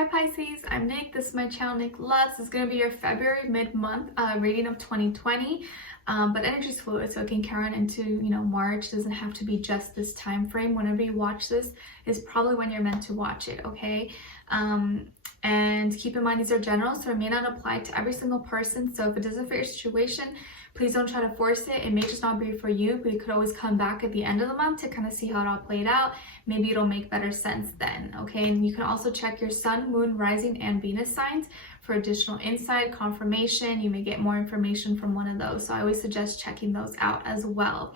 Hi Pisces, I'm Nick. This is my channel, NicLoves. This is going to be your February mid-month reading of 2020. But energy is fluid, so it can carry on into, March. It doesn't have to be just this time frame. Whenever you watch this is probably when you're meant to watch it, okay? And keep in mind these are general, so it may not apply to every single person. So if it doesn't fit your situation, please don't try to force it. It may just not be for you, but you could always come back at the end of the month to kind of see how it all played out. Maybe it'll make better sense then, okay? And you can also check your sun, moon, rising, and Venus signs for additional insight, confirmation. You may get more information from one of those. So I always suggest checking those out as well,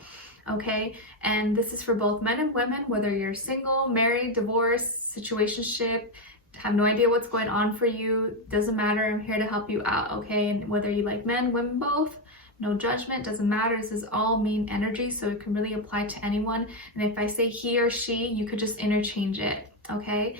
okay? And this is for both men and women, whether you're single, married, divorced, situationship, have no idea what's going on for you, doesn't matter. I'm here to help you out, okay? And whether you like men, women, both, no judgment, doesn't matter. This is all main energy, so it can really apply to anyone. And if I say he or she, you could just interchange it, okay?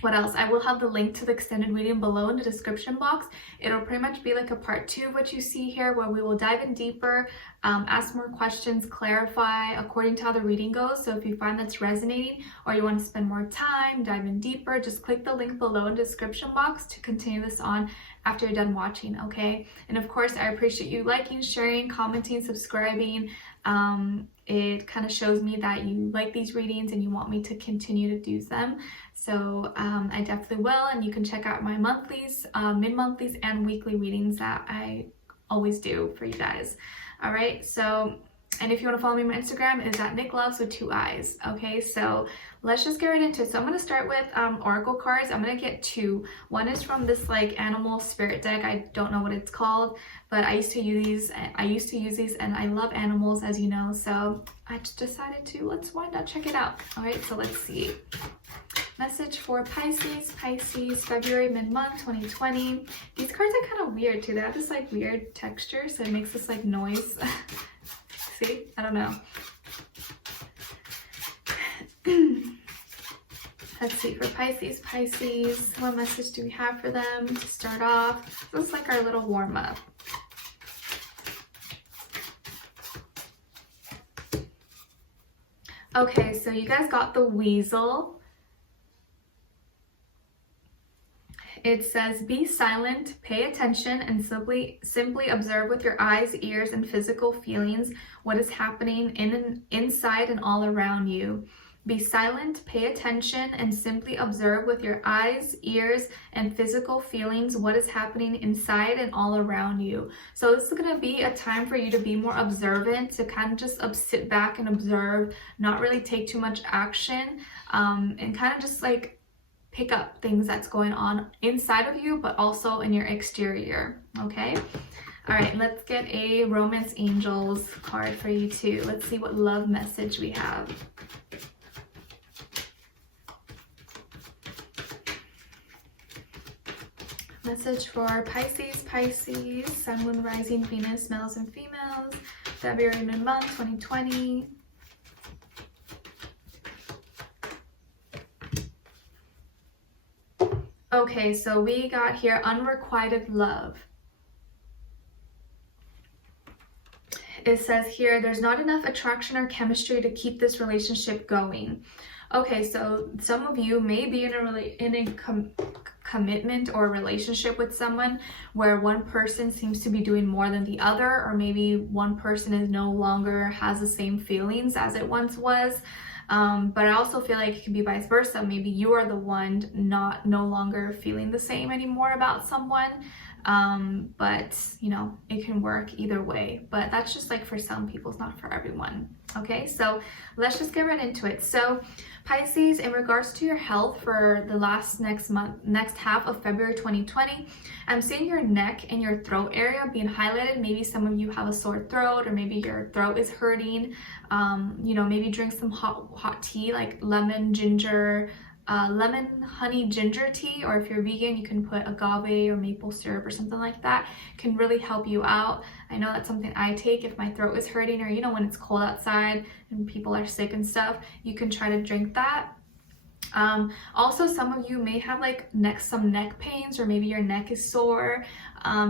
What else? I will have the link to the extended reading below in the description box. It'll pretty much be like a part 2 of what you see here, where we will dive in deeper, ask more questions, clarify according to how the reading goes. So if you find that's resonating or you want to spend more time, dive in deeper, just click the link below in the description box to continue this on after you're done watching, okay? And of course, I appreciate you liking, sharing, commenting, subscribing. It kind of shows me that you like these readings and you want me to continue to do them. So I definitely will, and you can check out my monthlies, mid-monthlies, and weekly readings that I always do for you guys. All right, so, and if you want to follow me on my Instagram, it is at NicLoves with 2 eyes. Okay, so let's just get right into it. So I'm going to start with oracle cards. I'm going to get 2. One is from this like animal spirit deck. I don't know what it's called, but I used to use these and I love animals, as you know. So I just decided to, why not check it out? All right, so let's see. Message for Pisces, February mid-month 2020. These cards are kind of weird too. They have this like weird texture, so it makes this like noise. See? I don't know. Let's see, for Pisces, what message do we have for them to start off? This is like our little warm-up. Okay, so you guys got the weasel. It says, be silent, pay attention, and simply observe with your eyes, ears, and physical feelings what is happening inside and all around you. Be silent, pay attention, and simply observe with your eyes, ears, and physical feelings what is happening inside and all around you. So this is going to be a time for you to be more observant, to kind of just sit back and observe, not really take too much action, and kind of just like pick up things that's going on inside of you, but also in your exterior, okay? All right, let's get a Romance Angels card for you too. Let's see what love message we have. Message for Pisces, Sun, Moon, Rising, Venus, males and females, February mid-month 2020. Okay, so we got here unrequited love. It says here, there's not enough attraction or chemistry to keep this relationship going. Okay, so some of you may be in a commitment or relationship with someone where one person seems to be doing more than the other, or maybe one person is no longer has the same feelings as it once was. But I also feel like it can be vice versa. Maybe you are the one no longer feeling the same anymore about someone. But it can work either way, but that's just like for some people, it's not for everyone. Okay, so let's just get right into it. So Pisces, in regards to your health for the next half of February 2020, I'm seeing your neck and your throat area being highlighted. Maybe some of you have a sore throat, or maybe your throat is hurting. Maybe drink some hot tea like lemon, ginger, lemon, honey, ginger tea, or if you're vegan, you can put agave or maple syrup or something like that. It can really help you out. I know that's something I take if my throat is hurting, or when it's cold outside and people are sick and stuff, you can try to drink that. Also, some of you may have like some neck pains, or maybe your neck is sore.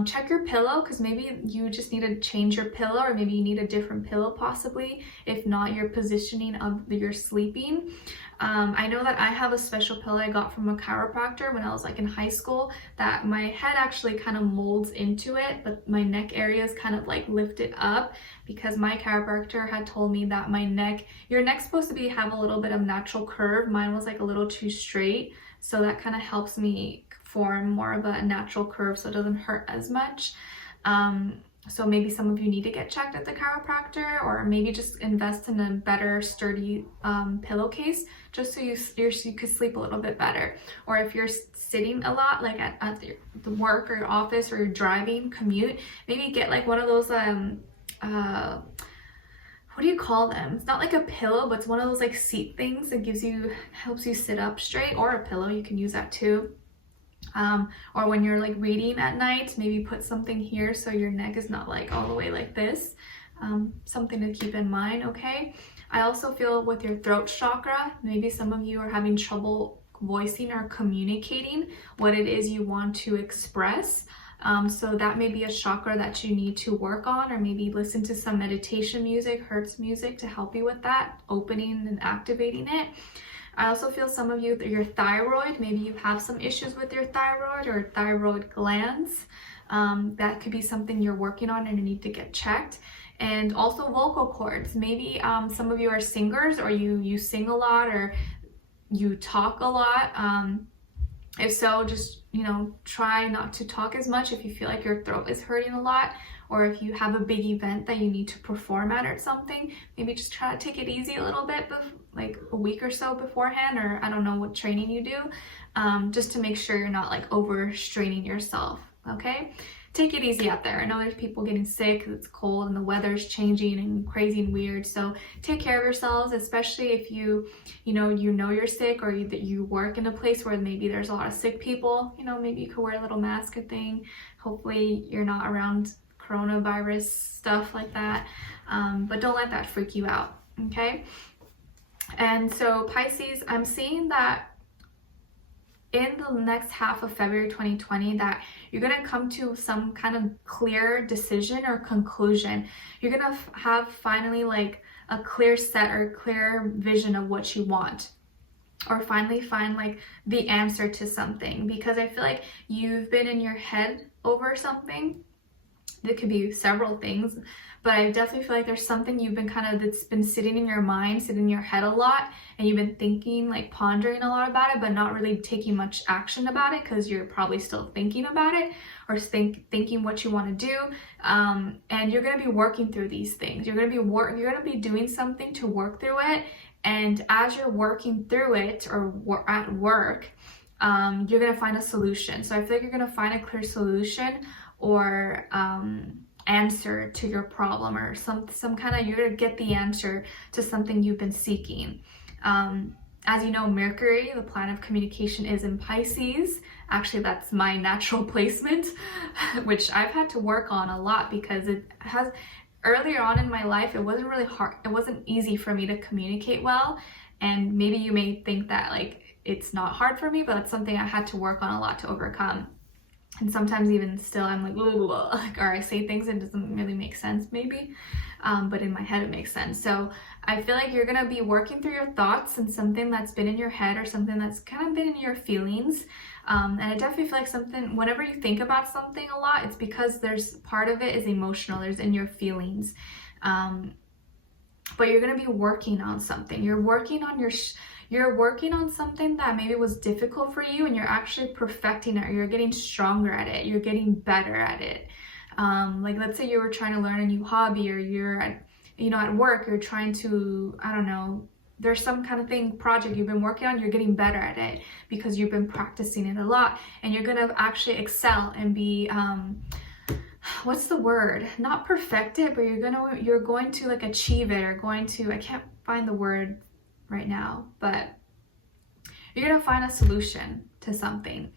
Check your pillow, because maybe you just need to change your pillow, or maybe you need a different pillow possibly, if not your positioning of your sleeping. I know that I have a special pillow I got from a chiropractor when I was like in high school, that my head actually kind of molds into it, but my neck area is kind of like lifted up, because my chiropractor had told me that my neck, your neck's supposed to have a little bit of natural curve. Mine was like a little too straight, so that kind of helps me form more of a natural curve so it doesn't hurt as much. So maybe some of you need to get checked at the chiropractor, or maybe just invest in a better sturdy pillowcase, just so you could sleep a little bit better. Or if you're sitting a lot, like at the work or your office, or you're driving, commute, maybe get like one of those what do you call them? It's not like a pillow, but it's one of those like seat things that helps you sit up straight, or a pillow, you can use that too. Or when you're like reading at night, maybe put something here so your neck is not like all the way like this. Something to keep in mind, okay? I also feel with your throat chakra, maybe some of you are having trouble voicing or communicating what it is you want to express. So that may be a chakra that you need to work on, or maybe listen to some meditation music, Hertz music, to help you with that, opening and activating it. I also feel some of you, your thyroid, maybe you have some issues with your thyroid or thyroid glands. That could be something you're working on and you need to get checked. And also vocal cords. Maybe some of you are singers, or you sing a lot, or you talk a lot. If so, just, try not to talk as much if you feel like your throat is hurting a lot, or if you have a big event that you need to perform at or something, maybe just try to take it easy a little bit, like a week or so beforehand, or I don't know what training you do, just to make sure you're not like overstraining yourself, okay? Take it easy out there. I know there's people getting sick because it's cold and the weather's changing and crazy and weird. So take care of yourselves, especially if you know you're sick, or that you work in a place where maybe there's a lot of sick people. Maybe you could wear a little mask or thing. Hopefully you're not around coronavirus stuff like that. But don't let that freak you out, okay? And so Pisces, I'm seeing that in the next half of February 2020, that you're going to come to some kind of clear decision or conclusion. You're going to have finally like a clear set or clear vision of what you want, or finally find like the answer to something, because I feel like you've been in your head over something. It could be several things, but I definitely feel like there's something you've been that's been sitting in your mind, sitting in your head a lot, and you've been thinking, like pondering a lot about it, but not really taking much action about it, because you're probably still thinking about it, or thinking what you want to do. And you're going to be working through these things. You're going to be doing something to work through it. And as you're working through it, or at work, you're going to find a solution. So I feel like you're going to find a clear solution, or answer to your problem, or some kind of, you're gonna get the answer to something you've been seeking. As you know, Mercury, the planet of communication, is in Pisces. Actually, that's my natural placement, which I've had to work on a lot, because earlier on in my life, it wasn't really hard, it wasn't easy for me to communicate well. And maybe you may think that like it's not hard for me, but it's something I had to work on a lot to overcome. And sometimes even still, I'm like, or I say things that doesn't really make sense maybe, but in my head it makes sense. So I feel like you're going to be working through your thoughts and something that's been in your head, or something that's kind of been in your feelings. And I definitely feel like something, whenever you think about something a lot, it's because there's part of it is emotional, there's in your feelings. But you're going to be working on something. You're working on something that maybe was difficult for you, and you're actually perfecting it, or you're getting stronger at it, you're getting better at it. Like let's say you were trying to learn a new hobby, or you're at work, you're trying to, I don't know, there's some kind of project you've been working on, you're getting better at it because you've been practicing it a lot, and you're gonna actually excel and be, what's the word? Not perfect it, but you're going to like achieve it, or I can't find the word right now, but you're gonna find a solution to something.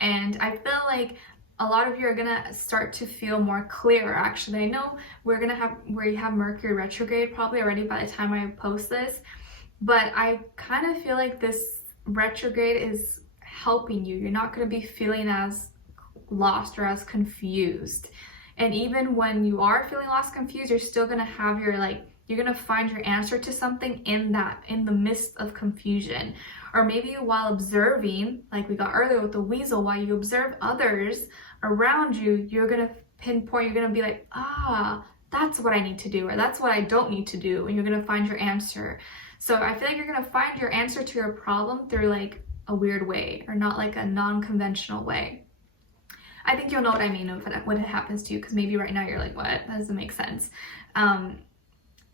And I feel like a lot of you are gonna start to feel more clear. Actually, I know we have Mercury retrograde probably already by the time I post this, but I kind of feel like this retrograde is helping you. You're not gonna be feeling as lost or as confused. And even when you are feeling lost, confused, you're still gonna have your you're gonna find your answer to something in the midst of confusion. Or maybe while observing, like we got earlier with the weasel, while you observe others around you, you're gonna pinpoint, you're gonna be like, that's what I need to do, or that's what I don't need to do, and you're gonna find your answer. So I feel like you're gonna find your answer to your problem through like a weird way, or not like a non-conventional way. I think you'll know what I mean when it happens to you, because maybe right now you're like, what? That doesn't make sense.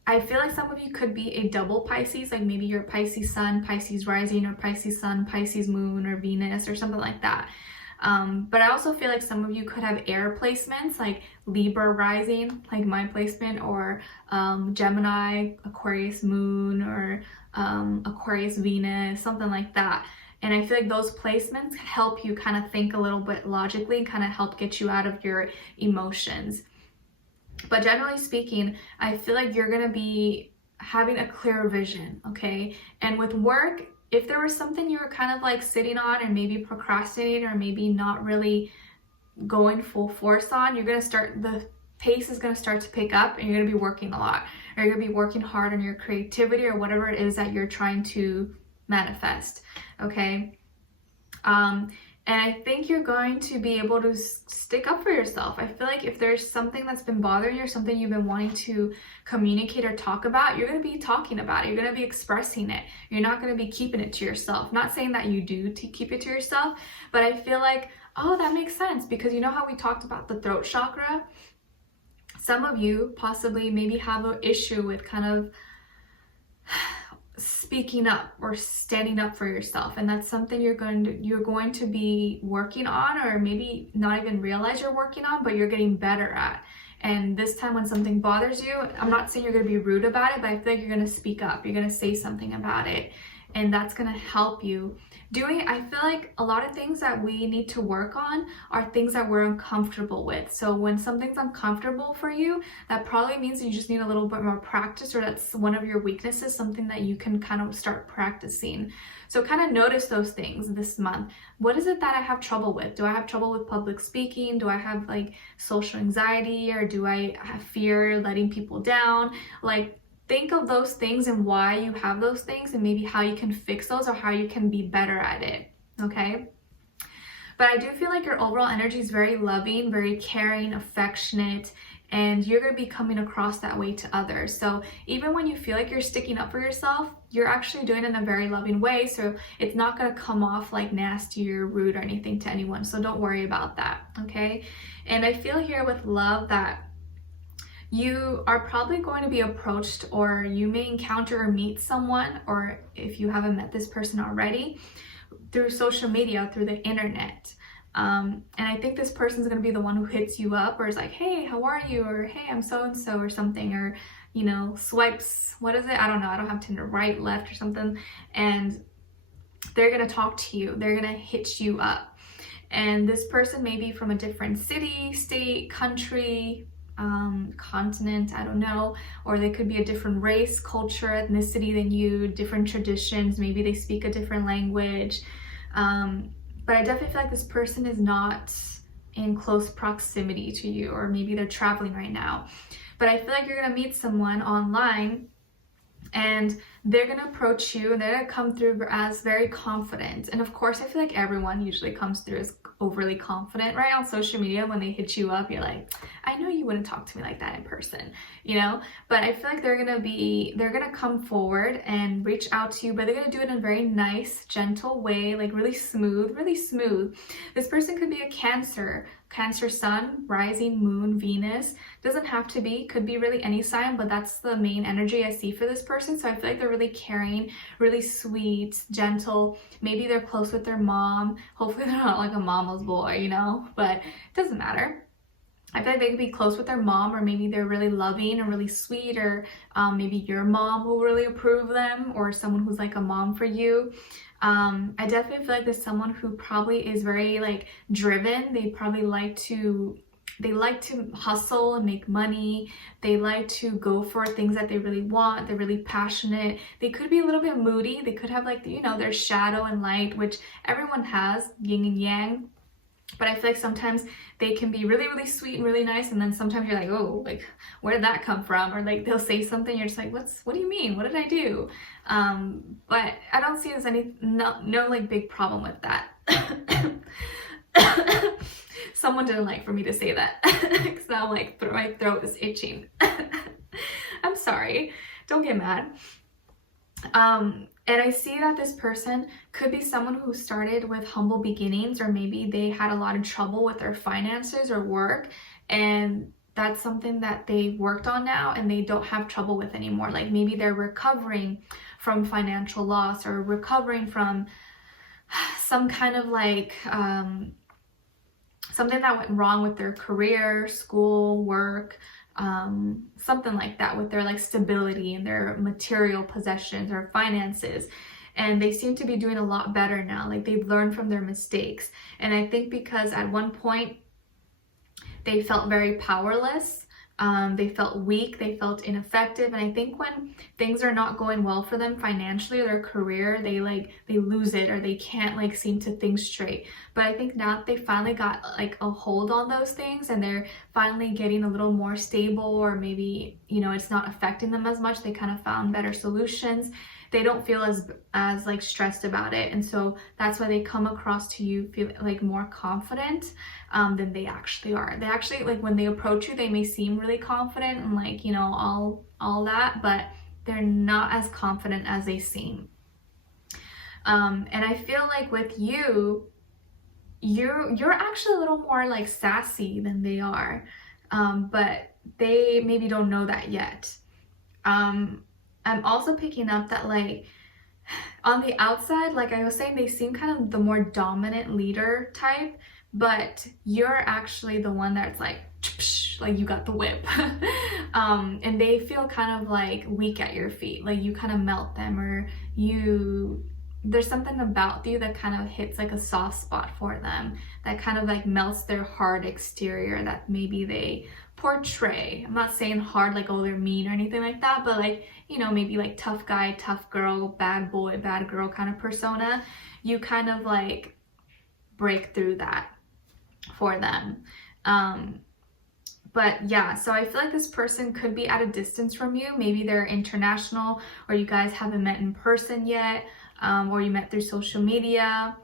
I feel like some of you could be a double Pisces, like maybe you're Pisces Sun, Pisces Rising, or Pisces Sun, Pisces Moon, or Venus, or something like that. But I also feel like some of you could have air placements, like Libra Rising, like my placement, or Gemini, Aquarius Moon, or Aquarius Venus, something like that. And I feel like those placements help you kind of think a little bit logically and kind of help get you out of your emotions. But generally speaking, I feel like you're going to be having a clear vision, okay? And with work, if there was something you were kind of like sitting on and maybe procrastinating or maybe not really going full force on, you're going to start, the pace is going to start to pick up, and you're going to be working a lot, or you're going to be working hard on your creativity or whatever it is that you're trying to manifest, okay? And I think you're going to be able to stick up for yourself. I feel like if there's something that's been bothering you or something you've been wanting to communicate or talk about, you're going to be talking about it. You're going to be expressing it. You're not going to be keeping it to yourself. Not saying that you do to keep it to yourself, but I feel like, oh, that makes sense, because you know how we talked about the throat chakra? Some of you possibly maybe have an issue with kind of speaking up or standing up for yourself, and that's something you're going to be working on, or maybe not even realize you're working on, but you're getting better at. And this time when something bothers you, I'm not saying you're going to be rude about it, but I feel like you're going to speak up, you're going to say something about it, and that's going to help you. I feel like a lot of things that we need to work on are things that we're uncomfortable with. So when something's uncomfortable for you, that probably means you just need a little bit more practice, or that's one of your weaknesses, something that you can kind of start practicing. So kind of notice those things this month. What is it that I have trouble with? Do I have trouble with public speaking? Do I have like social anxiety, or do I have fear letting people down? Like, think of those things and why you have those things, and maybe how you can fix those or how you can be better at it, okay? But I do feel like your overall energy is very loving, very caring, affectionate, and you're going to be coming across that way to others. So even when you feel like you're sticking up for yourself, you're actually doing it in a very loving way, so it's not going to come off like nasty or rude or anything to anyone, so don't worry about that, okay? And I feel here with love that you are probably going to be approached, or you may encounter or meet someone, or if you haven't met this person already, through social media, through the internet. And I think this person's going to be the one who hits you up, or is like, hey, how are you? Or hey, I'm so-and-so, or something, or, you know, swipes, what is it? I don't know. I don't have Tinder, right, left, or something. And they're going to talk to you. They're going to hit you up. And this person may be from a different city, state, country, continent, I don't know, or they could be a different race, culture, ethnicity than you, different traditions, maybe they speak a different language, but I definitely feel like this person is not in close proximity to you, or maybe they're traveling right now. But I feel like you're gonna meet someone online, and they're gonna approach you, and they're gonna come through as very confident. And of course, I feel like everyone usually comes through as overly confident, right? On social media, when they hit you up, you're like, I know you wouldn't talk to me like that in person, you know? But I feel like they're gonna come forward and reach out to you, but they're gonna do it in a very nice, gentle way, like really smooth, really smooth. This person could be a Cancer Sun, Rising, Moon, Venus. Doesn't have to be, could be really any sign, but that's the main energy I see for this person. So I feel like they're really caring, really sweet, gentle. Maybe they're close with their mom. Hopefully they're not like a mama's boy, you know, but it doesn't matter. I feel like they could be close with their mom, or maybe they're really loving or really sweet, or maybe your mom will really approve of them, or someone who's like a mom for you. I definitely feel like there's someone who probably is very like driven. They probably like to hustle and make money. They like to go for things that they really want. They're really passionate. They could be a little bit moody. They could have like, you know, their shadow and light, which everyone has, yin and yang. But I feel like sometimes they can be really, really sweet and really nice, and then sometimes you're like, oh, like, where did that come from? Or like they'll say something, you're just like, what do you mean? What did I do? But I don't see there's no like big problem with that. Someone didn't like for me to say that because now like my throat is itching. I'm sorry, don't get mad. And I see that this person could be someone who started with humble beginnings, or maybe they had a lot of trouble with their finances or work, and that's something that they worked on now and they don't have trouble with anymore. Like maybe they're recovering from financial loss, or recovering from some kind of like something that went wrong with their career, school, work, something like that, with their like stability and their material possessions or finances. And they seem to be doing a lot better now. Like they've learned from their mistakes. And I think because at one point they felt very powerless, they felt weak, they felt ineffective. And I think when things are not going well for them financially or their career, they lose it, or they can't like seem to think straight. But I think now that they finally got like a hold on those things, and they're finally getting a little more stable, or maybe, you know, it's not affecting them as much, they kind of found better solutions. They don't feel as like stressed about it, and so that's why they come across to you feel like more confident than they actually are. They actually, like, when they approach you, they may seem really confident and like, you know, all that, but they're not as confident as they seem. And I feel like with you, you're actually a little more like sassy than they are, but they maybe don't know that yet. I'm also picking up that like on the outside, like I was saying, they seem kind of the more dominant leader type, but you're actually the one that's like you got the whip. And they feel kind of like weak at your feet, like you kind of melt them, or there's something about you that kind of hits like a soft spot for them, that kind of like melts their hard exterior that maybe they portray. I'm not saying hard like, oh, they're mean or anything like that, but like, you know, maybe like tough guy, tough girl, bad boy, bad girl kind of persona. You kind of like break through that for them. But yeah, so I feel like this person could be at a distance from you. Maybe they're international, or you guys haven't met in person yet, or you met through social media.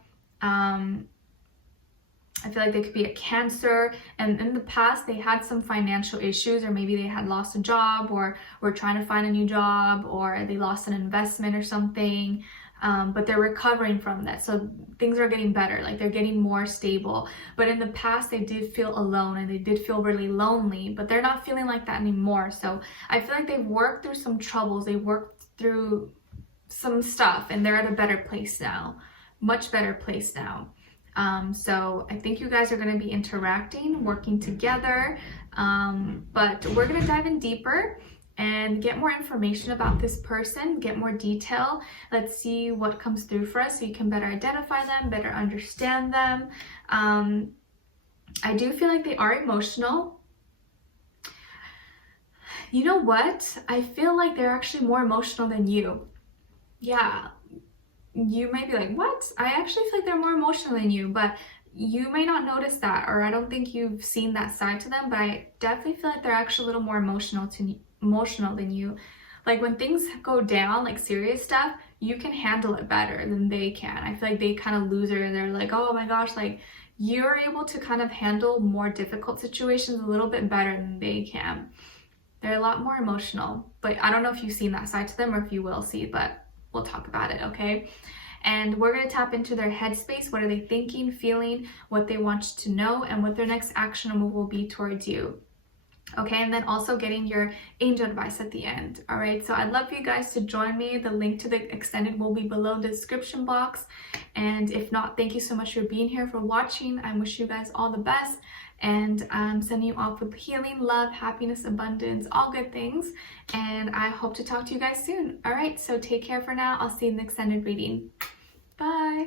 I feel like they could be a Cancer, and in the past they had some financial issues, or maybe they had lost a job, or were trying to find a new job, or they lost an investment or something, but they're recovering from that. So things are getting better, like they're getting more stable. But in the past they did feel alone, and they did feel really lonely, but they're not feeling like that anymore. So I feel like they've worked through some troubles, they worked through some stuff, and they're at a better place now, much better place now. So I think you guys are going to be interacting, working together, but we're going to dive in deeper and get more information about this person, get more detail. Let's see what comes through for us so you can better identify them, better understand them. I do feel like they are emotional. You know what? I feel like they're actually more emotional than you. Yeah. You might be like, what? I actually feel like they're more emotional than you, but you may not notice that, or I don't think you've seen that side to them, but I definitely feel like they're actually a little more emotional than you. Like when things go down, like serious stuff, you can handle it better than they can. I feel like they kind of lose it, and they're like, oh my gosh, like you're able to kind of handle more difficult situations a little bit better than they can. They're a lot more emotional, but I don't know if you've seen that side to them or if you will see, but we'll talk about it, okay? And we're going to tap into their headspace. What are they thinking, feeling, what they want you to know, and what their next action move will be towards you. Okay, and then also getting your angel advice at the end. All right, so I'd love for you guys to join me. The link to the extended will be below the description box. And if not, thank you so much for being here, for watching. I wish you guys all the best. And I'm sending you off with healing, love, happiness, abundance, all good things. And I hope to talk to you guys soon. All right, so take care for now. I'll see you in the extended reading. Bye.